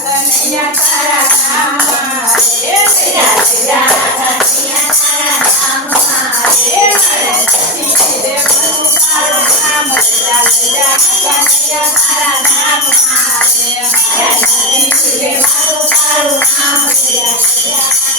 કનૈયા તારા તારા તારું નામ તારા મારે તારું નામ તારા મારે સાધુ સજાને નાની નાળથી રે મારે સાધુ સજાને નાની નાળથી રે મારે રસોઈ કરવામાં થાય થાય લઈ જા લઈ જા કનૈયા તારા રે મારે તારા તારા તારા મારે તારું નામ લઈ જા કનૈયા તારા તારું નામ જા કનૈયા તારા રે મારે મારે ગાયું બેઠું ના દાદા દૂધના રે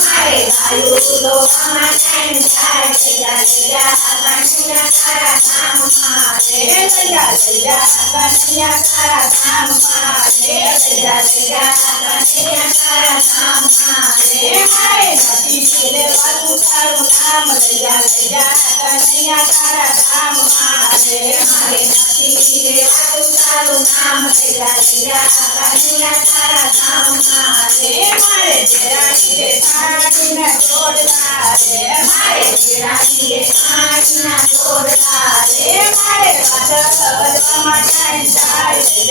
મારે ગાયો દોવામાં ટાઈમ જાય લઈ જા લઈ જા કનૈયા તારા ધામમાં રે લઈ જા લઈ જા કનૈયા તારા ધામમાં રે લઈ જા લઈ જા કનૈયા તારા ધામમાં રે મારે નથી લેવાનું તારું નામ લઈ જા લઈ જા કનૈયા તારા ધામમાં રે મારે નથી સાડીના જોડલા રે મારે તેરાની રે સાડીના જોડલા રે મારે વાદળ વધવામાં ટાઈમ લઈ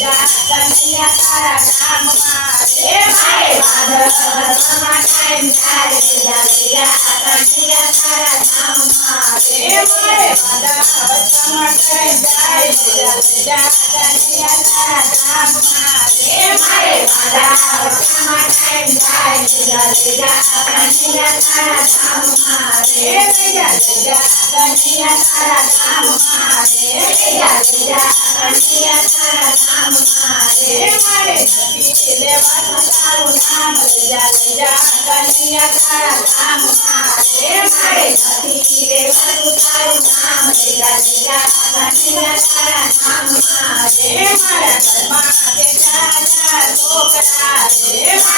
જા કનૈયા તારા ધામમાં રે મારે વાદળ વધવામાં ટાઈમ લઈ જા કનૈયા તારા ધામમાં રે મારે વાદળ વધવામાં ટાઈમ લઈ જા કનૈયા તારા ધામમાં રે મારે વાદળ गजा गजा कन्हैया हमारे गजा गजा कन्हैया तारा धाम हमारे गजा धाम हमारे हमारे नबी लेवा तारो नाम गजा गजा कन्हैया तारा धाम हमारे हमारे हमारे हमारा रे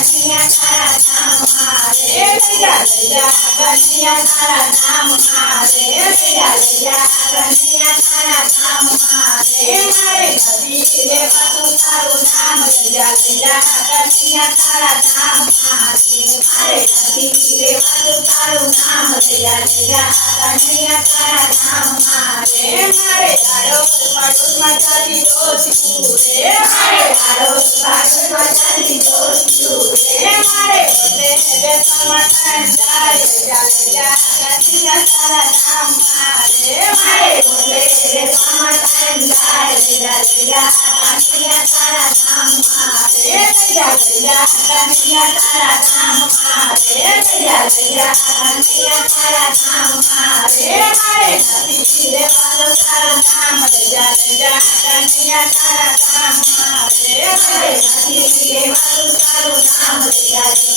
કનૈયા તારા રે મારે બધું કરવામાં ટાઈમ જાય લઈ જા લઈ જા કનૈયા તારા રે મારે ફોન કરવામાં ટાઈમ જાય લઈ જા લઈ જા કનૈયા તારા નામ મારે નામ મારે ચાલી દોસ્યું ಮಾಡೆ Thank you. Yeah.